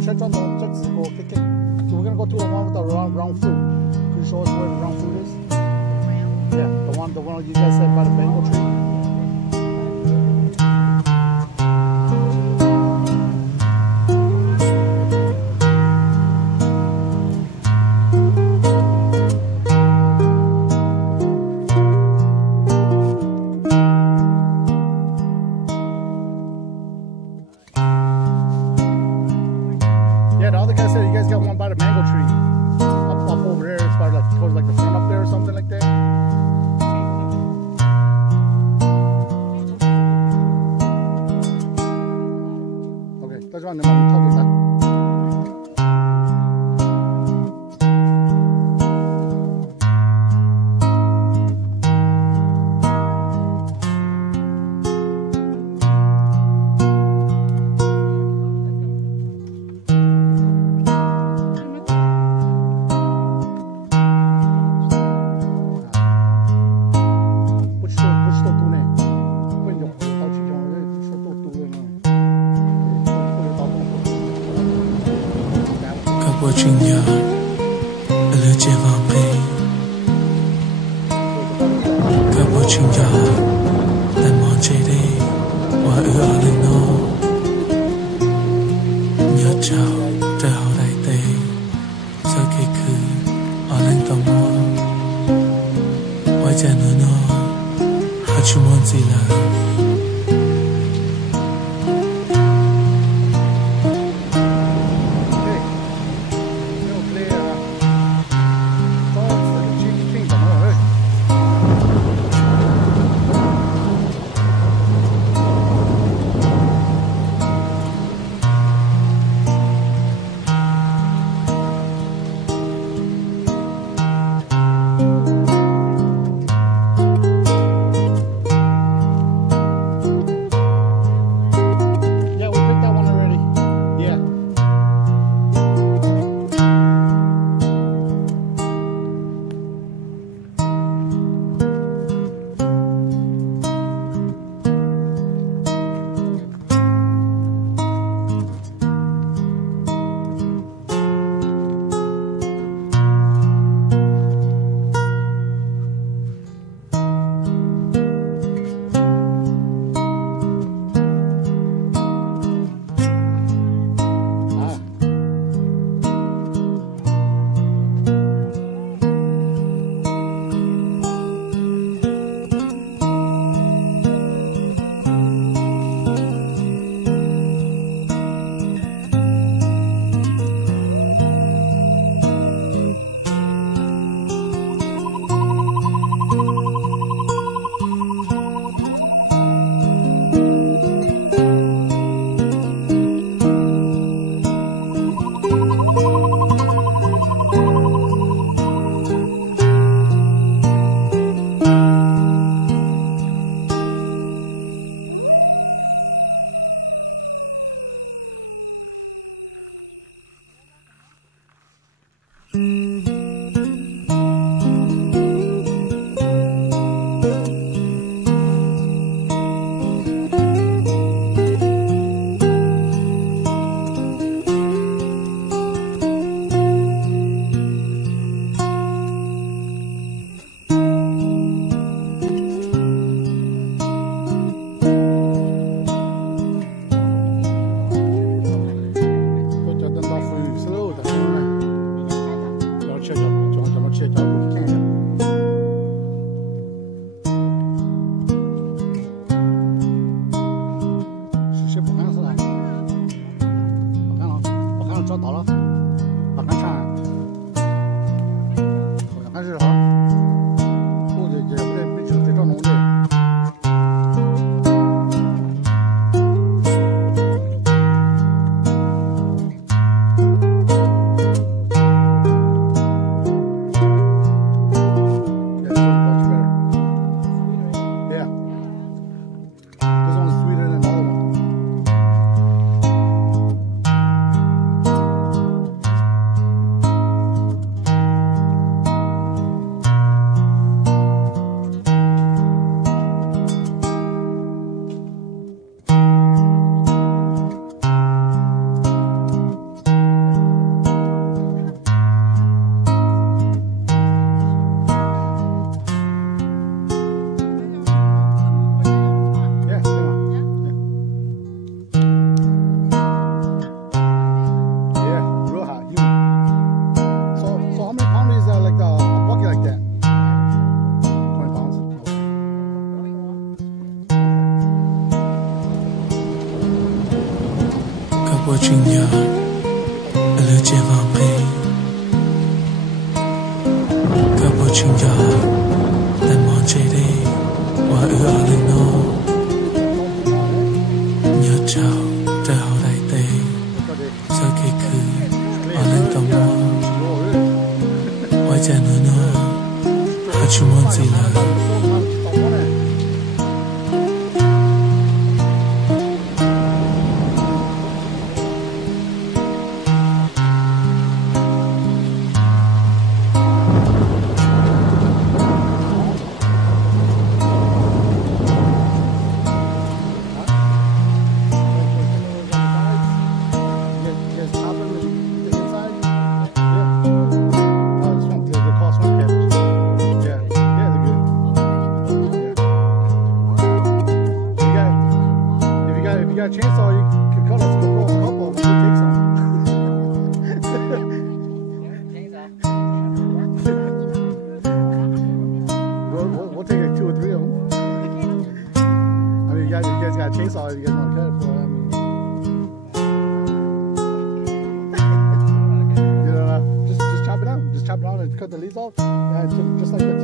先转到这直播 KK. So we're gonna go to the one with the round fruit. Could you show us where the round fruit is? Yeah, the one you guys said by the mango tree. Yeah, the other guy said you guys got one by the mango tree. Up over there, it's by like towards like the front up there or something like that. Okay, that's one. Của trình nhờ lỡ che vào mây cả bộ trình nhờ tại mòn chạy đây và ở lên nó nhớ chào trời hậu đại tê sao cây khứ ở lên tông hoa quay cha nữa nó hát chú môn gì là chuyện nhỏ lỡ che vào mây cả bộ chuyện nhỏ tại mòn chạy đi qua ư ở lên nó nhớ chào trái hậu đại tây sao kỳ khứ ở lên tàu mò quay chạy nữa nó hãy chú mong gì lời Got a chainsaw, you can cut us a couple of them. We'll take some. we'll take like 2 or 3 of them. I mean, you guys got a chainsaw if you guys want to cut it for. You know, just chop it out. Just chop it out and cut the leaves off. Yeah, just like that.